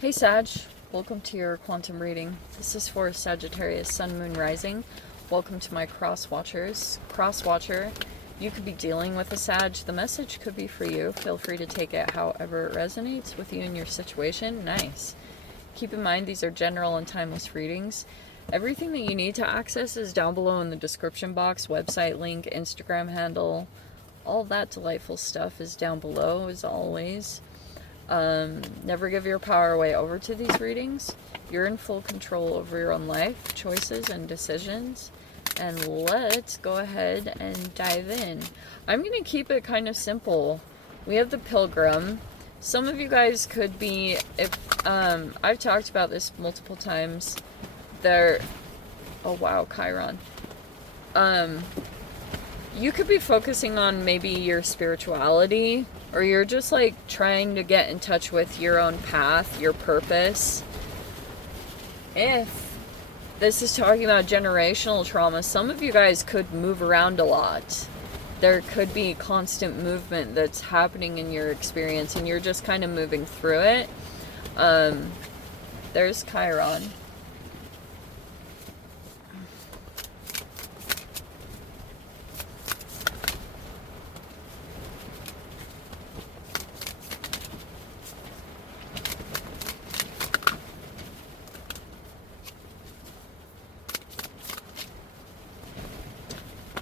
Hey Sag, welcome to your quantum reading. This is for Sagittarius, Sun, Moon, Rising. Welcome to my cross watchers. Cross watcher, you could be dealing with a Sag. The message could be for you. Feel free to take it however it resonates with you and your situation. Nice. Keep in mind these are general and timeless readings. Everything that you need to access is down below in the description box. Website link, Instagram handle, all that delightful stuff is down below as always. Never give your power away over to these readings. You're in full control over your own life, choices, and decisions. And let's go ahead and dive in. I'm going to keep it kind of simple. We have the Pilgrim. Some of you guys could be, if I've talked about this multiple times. Oh wow, Chiron. You could be focusing on maybe your spirituality, or you're just like trying to get in touch with your own path, your purpose. If this is talking about generational trauma, some of you guys could move around a lot. There could be constant movement that's happening in your experience and you're just kind of moving through it. There's Chiron.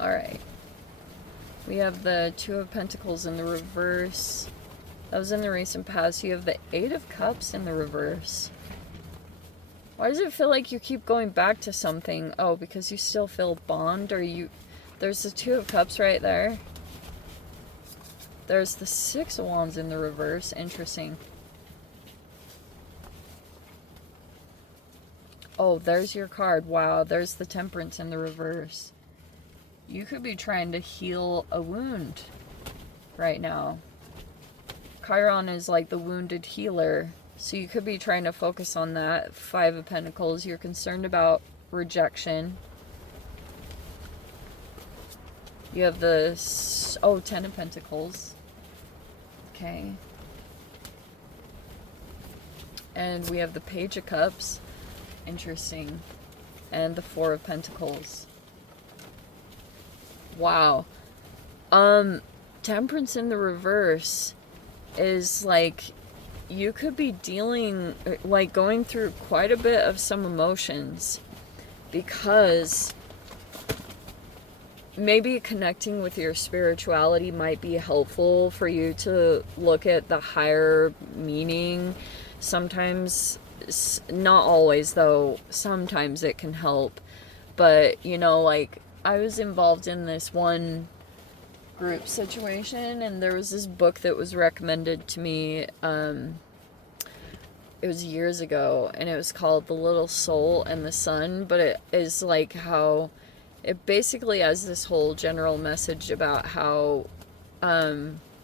Alright. We have the Two of Pentacles in the reverse. That was in the recent past. You have the Eight of Cups in the reverse. Why does it feel like you keep going back to something? Oh, because you still feel bond, or you... There's the Two of Cups right there. There's the Six of Wands in the reverse. Interesting. Oh, there's your card. Wow, there's the Temperance in the reverse. You could be trying to heal a wound right now. Chiron is like the wounded healer. So you could be trying to focus on that. Five of Pentacles. You're concerned about rejection. You have the... Oh, Ten of Pentacles. Okay. And we have the Page of Cups. Interesting. And the Four of Pentacles. Wow. Temperance in the reverse is like you could be dealing, like going through quite a bit of some emotions, because maybe connecting with your spirituality might be helpful for you to look at the higher meaning. Sometimes, not always though, sometimes it can help. But, you know, like, I was involved in this one group situation, and there was this book that was recommended to me. It was years ago, and it was called The Little Soul and the Sun, but it is like how it basically has this whole general message about how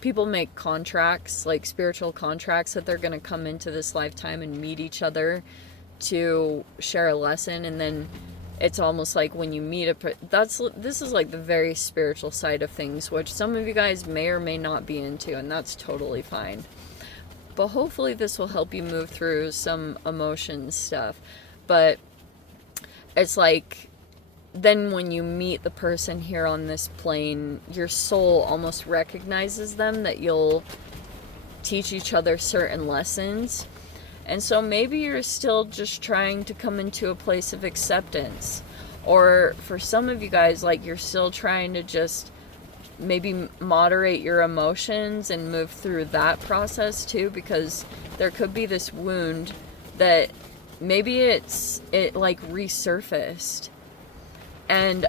people make contracts, like spiritual contracts, that they're going to come into this lifetime and meet each other to share a lesson, and then it's almost like when you meet this is like the very spiritual side of things, which some of you guys may or may not be into, and that's totally fine. But hopefully this will help you move through some emotion stuff. But it's like, then when you meet the person here on this plane, your soul almost recognizes them, that you'll teach each other certain lessons. And so maybe you're still just trying to come into a place of acceptance. Or for some of you guys, like, you're still trying to just maybe moderate your emotions and move through that process too, because there could be this wound that maybe it like resurfaced. And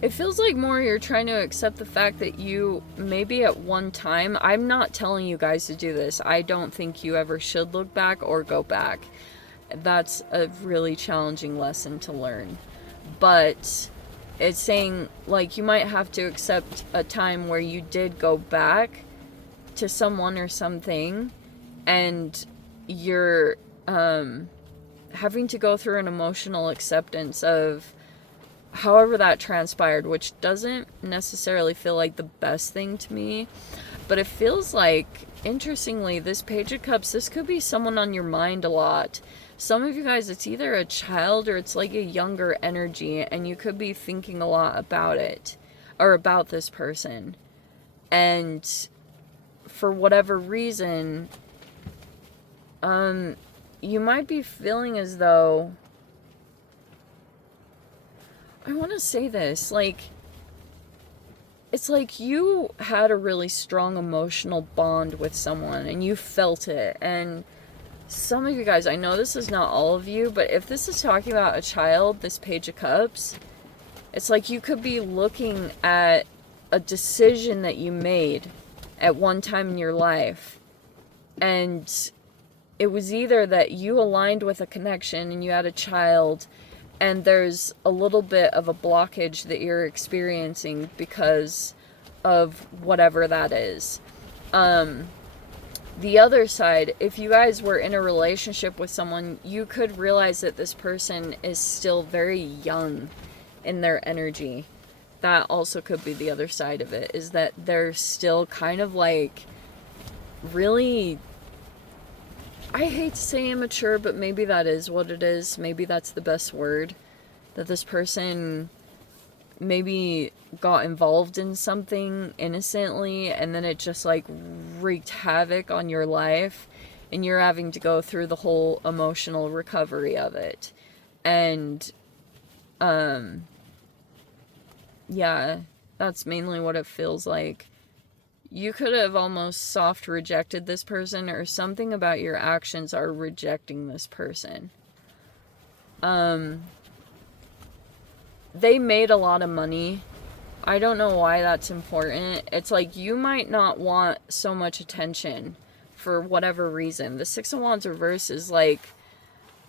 it feels like more you're trying to accept the fact that you maybe at one time, I'm not telling you guys to do this. I don't think you ever should look back or go back. That's a really challenging lesson to learn. But it's saying, like, you might have to accept a time where you did go back to someone or something, and you're having to go through an emotional acceptance of however that transpired, which doesn't necessarily feel like the best thing to me, but it feels like, interestingly, this Page of Cups, this could be someone on your mind a lot. Some of you guys, it's either a child or it's like a younger energy, and you could be thinking a lot about it, or about this person. And for whatever reason, you might be feeling as though, I want to say this, like, it's like you had a really strong emotional bond with someone and you felt it. And some of you guys, I know this is not all of you, but if this is talking about a child, this Page of Cups, it's like you could be looking at a decision that you made at one time in your life. And it was either that you aligned with a connection and you had a child, and there's a little bit of a blockage that you're experiencing because of whatever that is. The other side, if you guys were in a relationship with someone, you could realize that this person is still very young in their energy. That also could be the other side of it, is that they're still kind of like really, I hate to say immature, but maybe that is what it is. Maybe that's the best word. That this person maybe got involved in something innocently, and then it just like wreaked havoc on your life, and you're having to go through the whole emotional recovery of it. And yeah, that's mainly what it feels like. You could have almost soft rejected this person, or something about your actions are rejecting this person. They made a lot of money. I don't know why that's important. It's like you might not want so much attention for whatever reason. The Six of Wands reverse is like,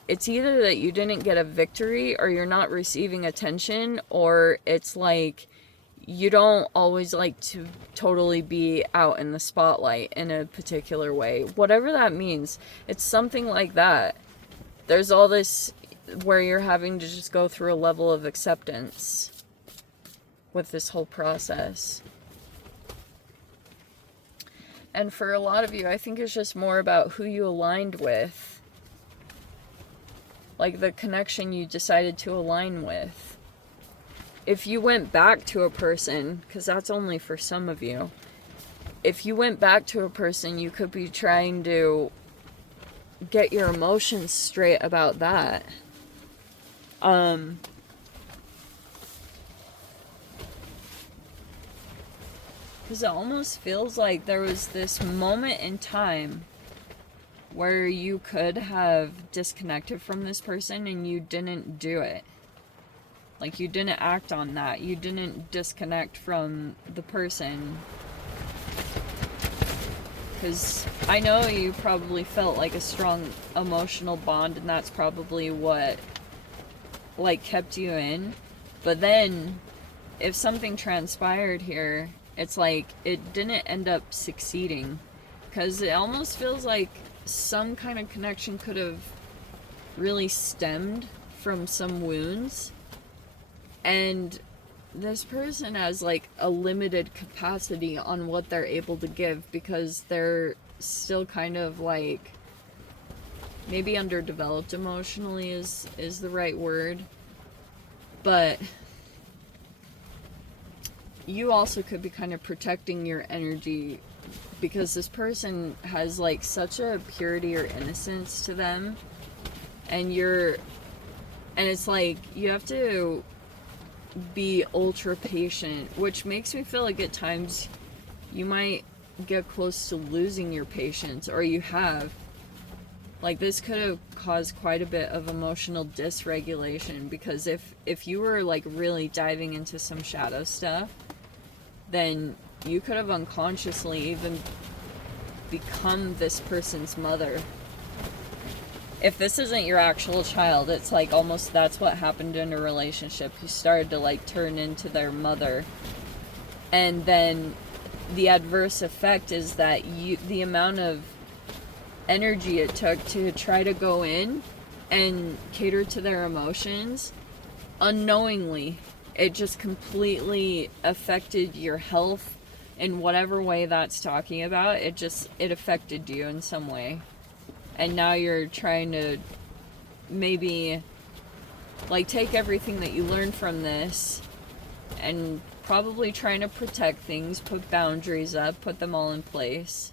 it's either that you didn't get a victory, or you're not receiving attention, or it's like you don't always like to totally be out in the spotlight in a particular way. Whatever that means, it's something like that. There's all this where you're having to just go through a level of acceptance with this whole process. And for a lot of you, I think it's just more about who you aligned with. Like the connection you decided to align with. If you went back to a person, because that's only for some of you, if you went back to a person, you could be trying to get your emotions straight about that. Because it almost feels like there was this moment in time where you could have disconnected from this person and you didn't do it. Like, you didn't act on that. You didn't disconnect from the person. Because I know you probably felt like a strong emotional bond, and that's probably what, like, kept you in. But then, if something transpired here, it's like it didn't end up succeeding. Because it almost feels like some kind of connection could have really stemmed from some wounds. And this person has like a limited capacity on what they're able to give, because they're still kind of like maybe underdeveloped emotionally is the right word. But you also could be kind of protecting your energy, because this person has like such a purity or innocence to them, and it's like you have to be ultra patient, which makes me feel like at times you might get close to losing your patience, or you have. Like, this could have caused quite a bit of emotional dysregulation, because if you were like really diving into some shadow stuff, then you could have unconsciously even become this person's mother. If this isn't your actual child, it's like almost that's what happened in a relationship. You started to like turn into their mother. And then the adverse effect is that the amount of energy it took to try to go in and cater to their emotions unknowingly it just completely affected your health in whatever way that's talking about. It affected you in some way. And now you're trying to maybe like take everything that you learned from this and probably trying to protect things, put boundaries up, put them all in place.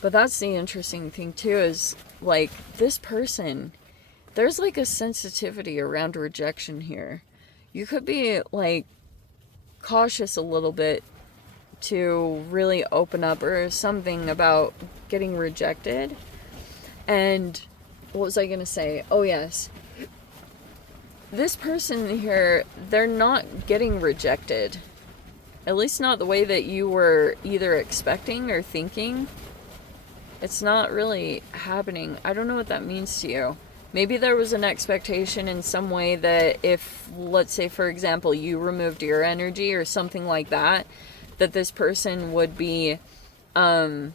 But that's the interesting thing too, is like this person, there's like a sensitivity around rejection here. You could be like cautious a little bit to really open up or something about getting rejected. And what was I gonna say? Oh yes, this person here, they're not getting rejected, at least not the way that you were either expecting or thinking. It's not really happening. I don't know what that means to you. Maybe there was an expectation in some way that if, let's say for example, you removed your energy or something like that, that this person would be like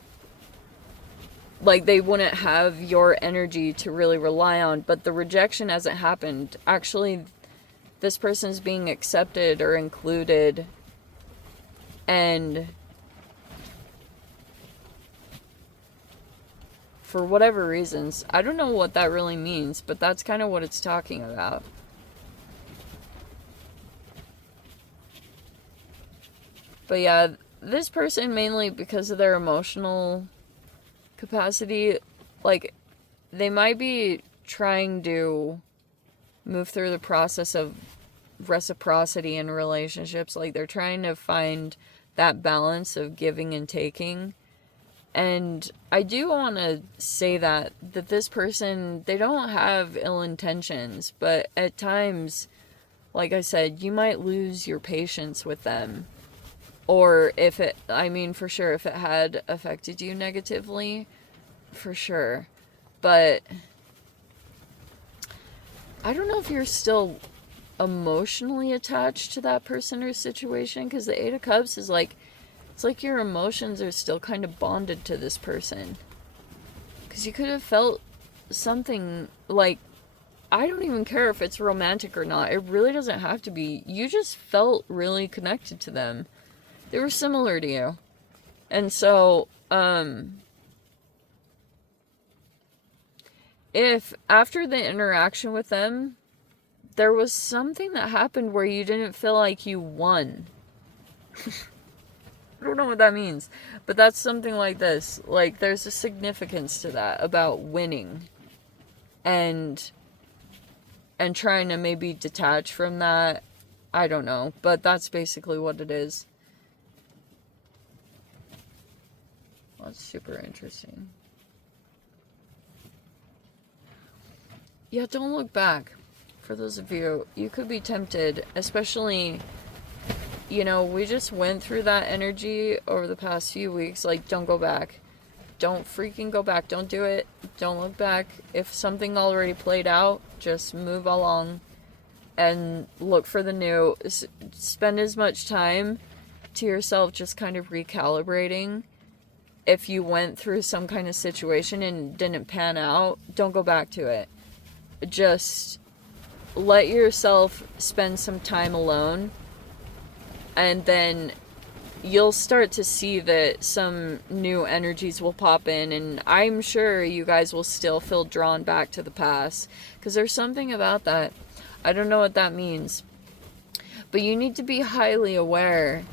they wouldn't have your energy to really rely on. But the rejection hasn't happened. Actually, this person's being accepted or included, and for whatever reasons, I don't know what that really means, but that's kind of what it's talking about. But yeah, this person, mainly because of their emotional capacity, like they might be trying to move through the process of reciprocity in relationships. Like they're trying to find that balance of giving and taking. And I do want to say that this person, they don't have ill intentions, but at times, like I said, you might lose your patience with them. Or if it, I mean, for sure, if it had affected you negatively, for sure. But I don't know if you're still emotionally attached to that person or situation, because the Eight of Cups is like, it's like your emotions are still kind of bonded to this person. Because you could have felt something like, I don't even care if it's romantic or not. It really doesn't have to be. You just felt really connected to them. They were similar to you. And so, if after the interaction with them, there was something that happened where you didn't feel like you won. I don't know what that means, but that's something like this. Like, there's a significance to that about winning and trying to maybe detach from that. I don't know, but that's basically what it is. That's super interesting. Yeah, don't look back. For those of you, you could be tempted, especially, you know, we just went through that energy over the past few weeks. Like, don't go back. Don't freaking go back. Don't do it. Don't look back. If something already played out, just move along and look for the new. Spend as much time to yourself just kind of recalibrating. If you went through some kind of situation and didn't pan out, don't go back to it. Just let yourself spend some time alone, and then you'll start to see that some new energies will pop in, and I'm sure you guys will still feel drawn back to the past, because there's something about that. I don't know what that means, but you need to be highly aware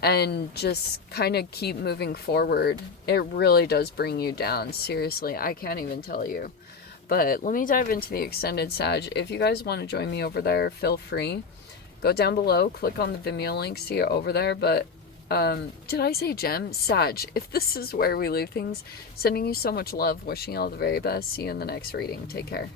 and just kind of keep moving forward. It really does bring you down. Seriously, I can't even tell you. But let me dive into the extended Sag. If you guys want to join me over there, feel free. Go down below, click on the Vimeo link, see it over there. But, did I say gem? Sag. If this is where we leave things, sending you so much love, wishing you all the very best. See you in the next reading. Take care.